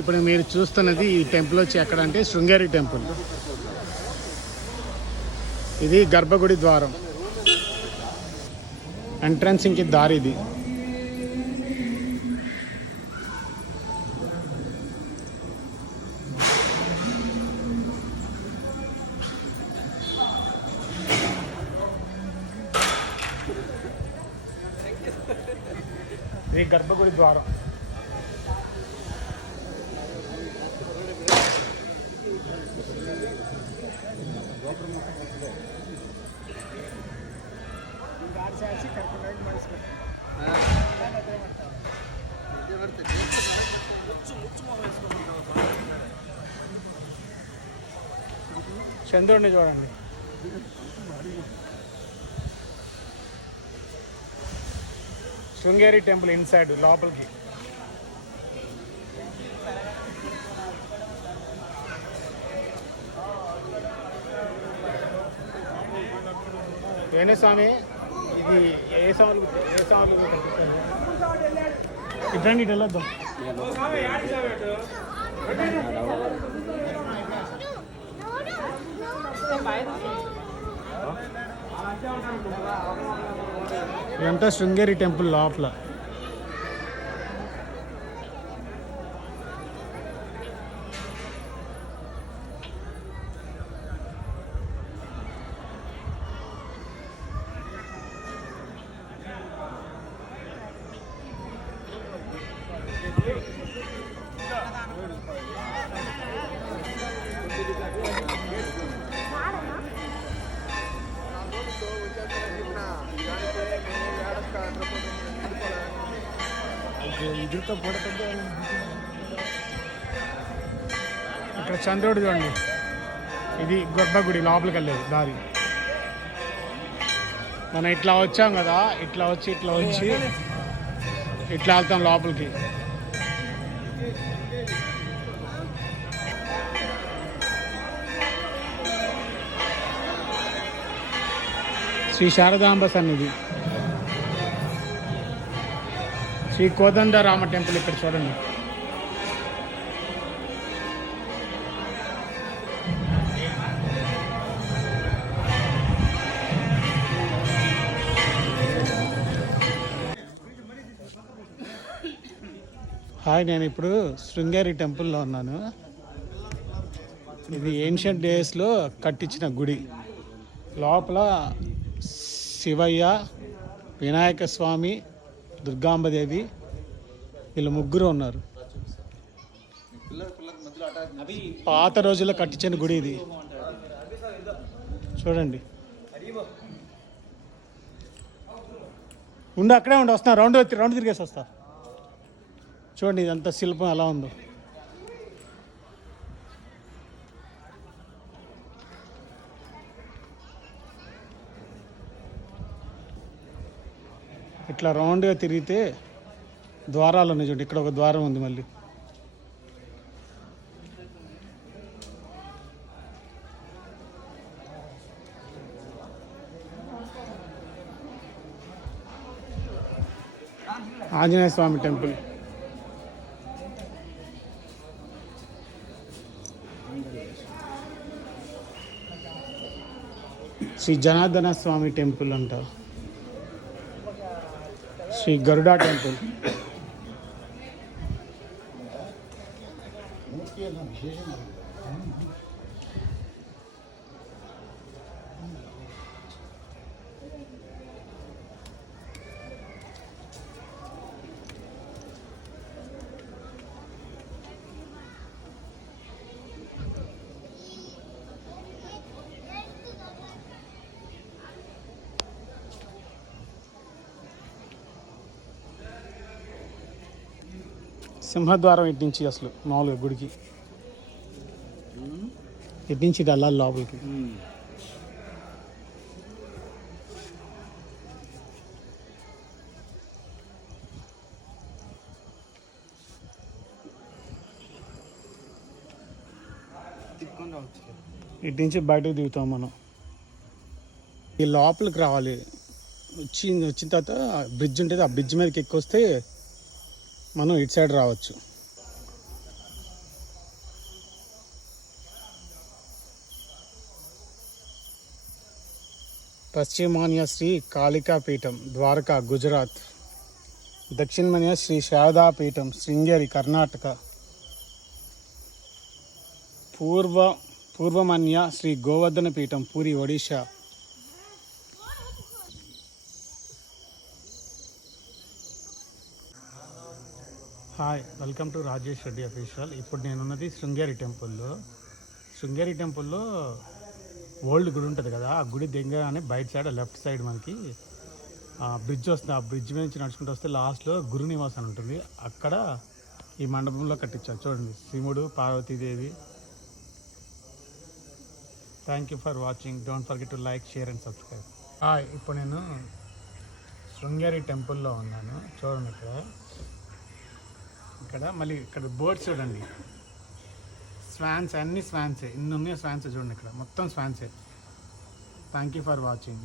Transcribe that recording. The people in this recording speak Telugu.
ఇప్పుడు మీరు చూస్తున్నది ఈ టెంపుల్ వచ్చి ఎక్కడంటే శృంగేరి టెంపుల్. ఇది గర్భగుడి ద్వారం, ఎంట్రన్సింగ్కి దారి ఇది. ఇది గర్భగుడి ద్వారం. చంద్రుడిని చూడండి. శృంగేరి టెంపుల్ ఇన్సైడ్ లోపలికి. స్వామి ఇది ఏ సంవత్సరం ఇట్రండి, ఇటు వెళ్ళొద్దాం. ఇదంతా శృంగేరి టెంపుల్ లోపల. ఇక్కడ చంద్రుడు చూడండి. ఇది గర్భగుడి లోపలికి వెళ్ళేది దారి. మనం ఇట్లా వచ్చాం కదా, ఇట్లా వచ్చి ఇట్లా వెళ్తాం లోపలికి. శ్రీ శారదాంబ సన్నిధి, శ్రీ కోదండరామ టెంపుల్ ఇక్కడ చూడండి. నేను ఇప్పుడు శృంగేరి టెంపుల్లో ఉన్నాను. ఇది ఏన్షియంట్ డేస్లో కట్టించిన గుడి. లోపల శివయ్య, వినాయక స్వామి, దుర్గాంబదేవి వీళ్ళు ముగ్గురు ఉన్నారు. పాత రోజుల్లో కట్టించిన గుడి ఇది. చూడండి. అక్కడే వస్తున్నా, రౌండ్ తిరిగేసి వస్తా. చూడండి ఇదంతా శిల్పం ఎలా ఉందో. ఇట్లా రౌండ్గా తిరిగితే ద్వారాలు ఉన్నాయి. చూడండి, ఇక్కడ ఒక ద్వారం ఉంది. మళ్ళీ ఆంజనేయ స్వామి టెంపుల్. శ్రీ జనార్దన స్వామి టెంపుల్ అంట. శ్రీ గరుడా టెంపుల్. సింహద్వారం ఇటు నుంచి అసలు మామూలుగా గుడికి ఇటు నుంచి ఇటు వెళ్ళాలి లోపలికి. ఇటు నుంచి బయటకు దిగుతాం మనం. ఈ లోపలికి రావాలి. వచ్చిన తర్వాత బ్రిడ్జ్ ఉంటుంది, ఆ బ్రిడ్జ్ మీదకి ఎక్కొస్తే మనం ఇటు సైడ్ రావచ్చు. పశ్చిమాన్య శ్రీ కాళికా పీఠం ద్వారకా గుజరాత్. దక్షిణమన్య శ్రీ శారదా పీఠం శృంగేరి కర్ణాటక. పూర్వమన్య శ్రీ గోవర్ధన పీఠం puri Odisha. Hi, welcome to Rajesh Reddy official. ఇప్పుడు నేనున్నది శృంగేరి టెంపుల్లో. శృంగేరి టెంపుల్లో ఓల్డ్ గుడి ఉంటుంది కదా, ఆ గుడి దగ్గరనే బయట సైడ్ లెఫ్ట్ సైడ్ మనకి బ్రిడ్జ్ వస్తుంది. ఆ బ్రిడ్జ్ మీద నుంచి నడుచుకుంటూ వస్తే లాస్ట్లో గురు నివాస్ అని ఉంటుంది. అక్కడ ఈ మండపంలో కట్టించారు. చూడండి, శివుడు, Parvati Devi. Thank you for watching. Don't forget to like, share and subscribe. Hi, ఇప్పుడు నేను శృంగేరి టెంపుల్లో ఉన్నాను. చూడండి, ఇక్కడ మళ్ళీ ఇక్కడ బోర్డ్స్ చూడండి, స్వాన్స్, అన్ని స్వాన్సే, ఇన్ని ఉన్నాయి స్వాన్సే. చూడండి, ఇక్కడ మొత్తం Swansea. Thank you for watching.